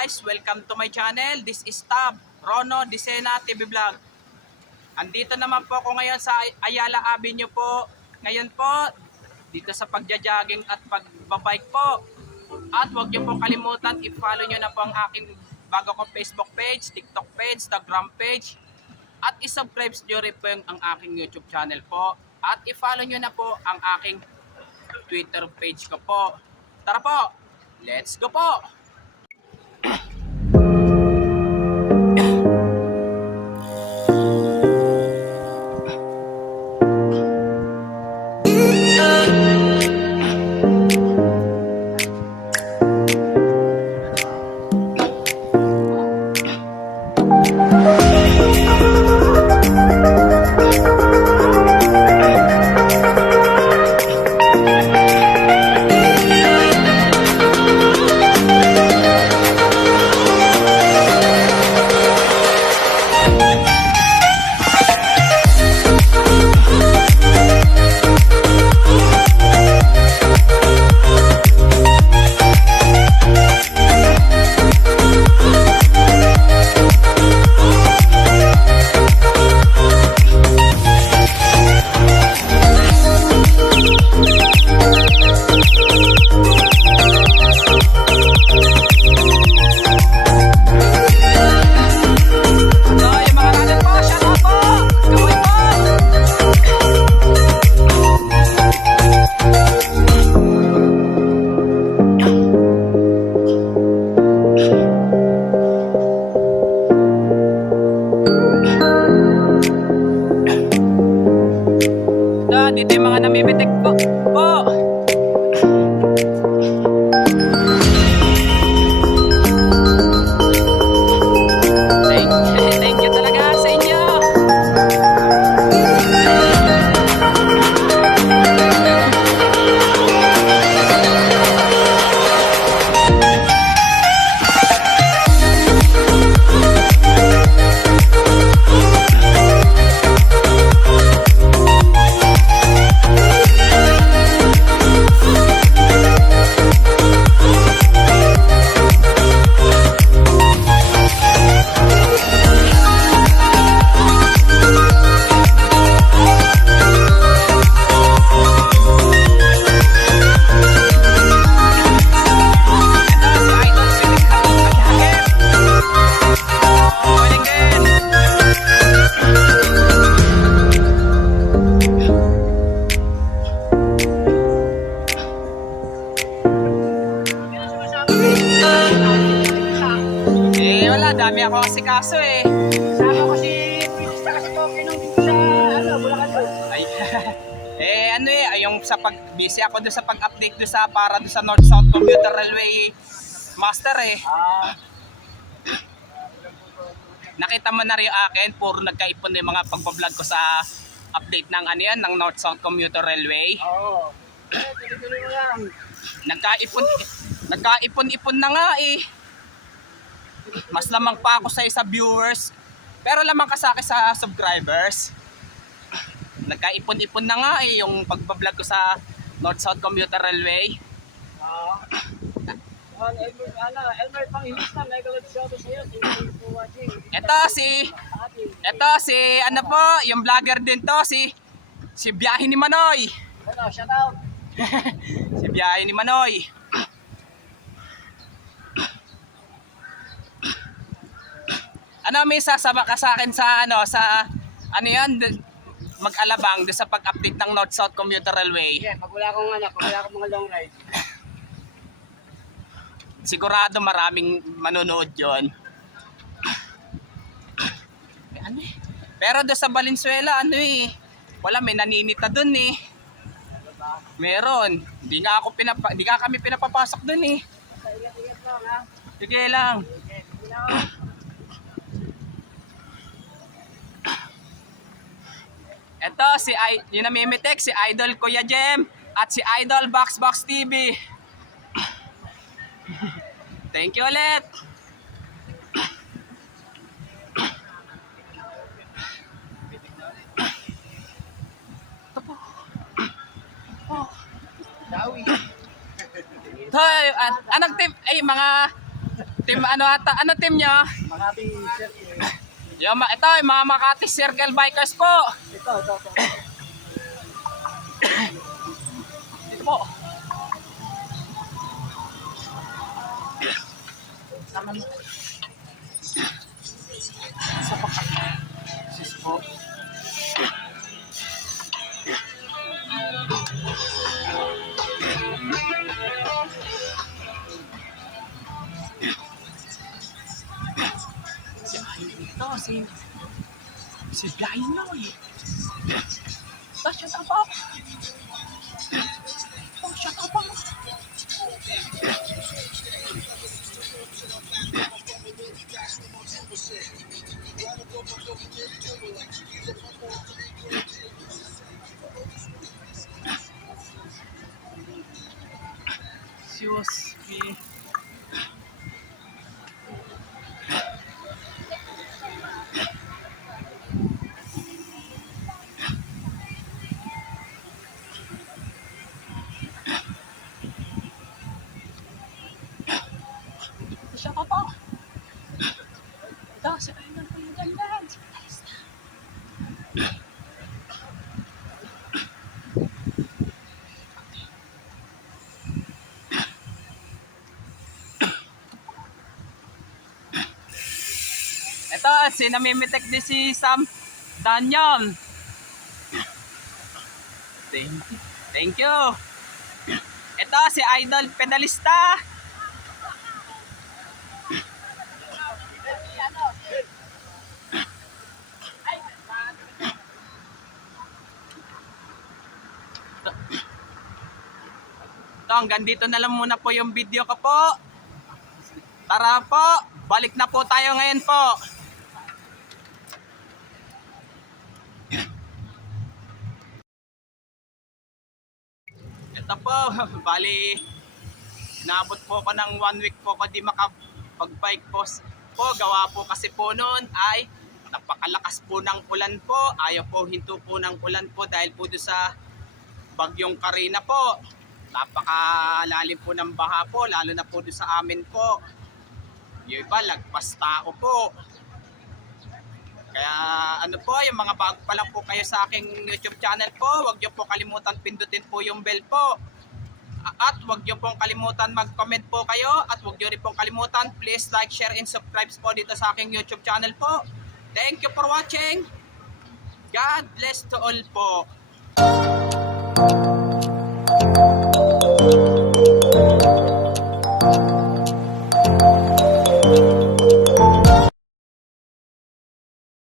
guys, welcome to my channel. This is Tab, Rono Disena TV Vlog. Andito naman po ako ngayon sa Ayala Avenue po. Ngayon po, dito sa pagja-jogging at pagbabike po. At huwag niyo po kalimutan, i-follow niyo na po ang aking bago kong Facebook page, TikTok page, Instagram page. At i-subscribe niyo rin po ang aking YouTube channel po. At i-follow niyo na po ang aking Twitter page ko po. Tara po, let's go po! Dito yung mga namimitik po. Thank you talaga sa inyo. Wala, dami ako kasi kaso eh. Sama ko si Prince kasi Toki nung dito sa Bulacan doon. Ay, yung sa busy ako doon sa pag-update doon sa para doon sa North-South Commuter Railway Master eh. Nakita mo na rin yung akin, puro nagkaipon na yung mga pagbablog ko sa update ng ng North-South Commuter Railway. Oo. Tuloy-tuloy mo lang. Nagkaipon-ipon na nga eh. Mas lamang pa ako sa viewers, pero lamang ka sa akin sa subscribers. Nagkaipon-ipon na nga eh yung pagbablog ko sa North-South Commuter Railway. Elmer Panghilista, mega love shout out sa iyo. Thank you for watching. Ito si ano po, yung vlogger din to, si Biyahe ni Manoy. Shout out. Si Biyahe ni Manoy. Ano may sasama ka sa akin sa mag-alabang doon sa pag-update ng North-South Commuter Railway? Yeah, pag wala akong mga long ride. Sigurado maraming manonood yon. Pero doon sa Valenzuela, wala, may naninita doon eh. Meron. Di nga kami pinapapasok doon eh. Ingat lang ha. Sige lang. Ito yung namimitik, si Idol Kuya Jem at si Idol Box TV. Thank you ulit. Dawi. Hoy, anong tip? Ay, mga Team ano ata? Ano team nyo? Makati Circle. Ito, yung mga Makati Circle Bikers po. Ito. Dito po. Sama mo. Sis po. Si Brian na eh. Shut up. Shut up. Diyos me. Siya ka pa. Sa kanya ko yung ganda. Ito, sinamimitek din si Sam Daniel. Thank you. Ito, si Idol Pedalista. Ito, hanggang dito na lang muna po yung video ko po. Tara po, balik na po tayo ngayon po. Ito po, bali, naabot po ako ng 1 week po ako di makapag-bike po. Gawa po kasi po noon ay napakalakas po ng ulan po. Ayaw po hinto po ng ulan po dahil po doon sa bagyong Karina po. Napakalalim po ng baha po, lalo na po doon sa amin po. Yung iba, lagpas tao po. Kaya ano po, yung mga bago pa lang po kayo sa aking YouTube channel po, huwag niyo po kalimutan pindutin po yung bell po. At huwag niyo pong kalimutan mag-comment po kayo. At huwag niyo rin pong kalimutan, please like, share, and subscribe po dito sa aking YouTube channel po. Thank you for watching. God bless to all po.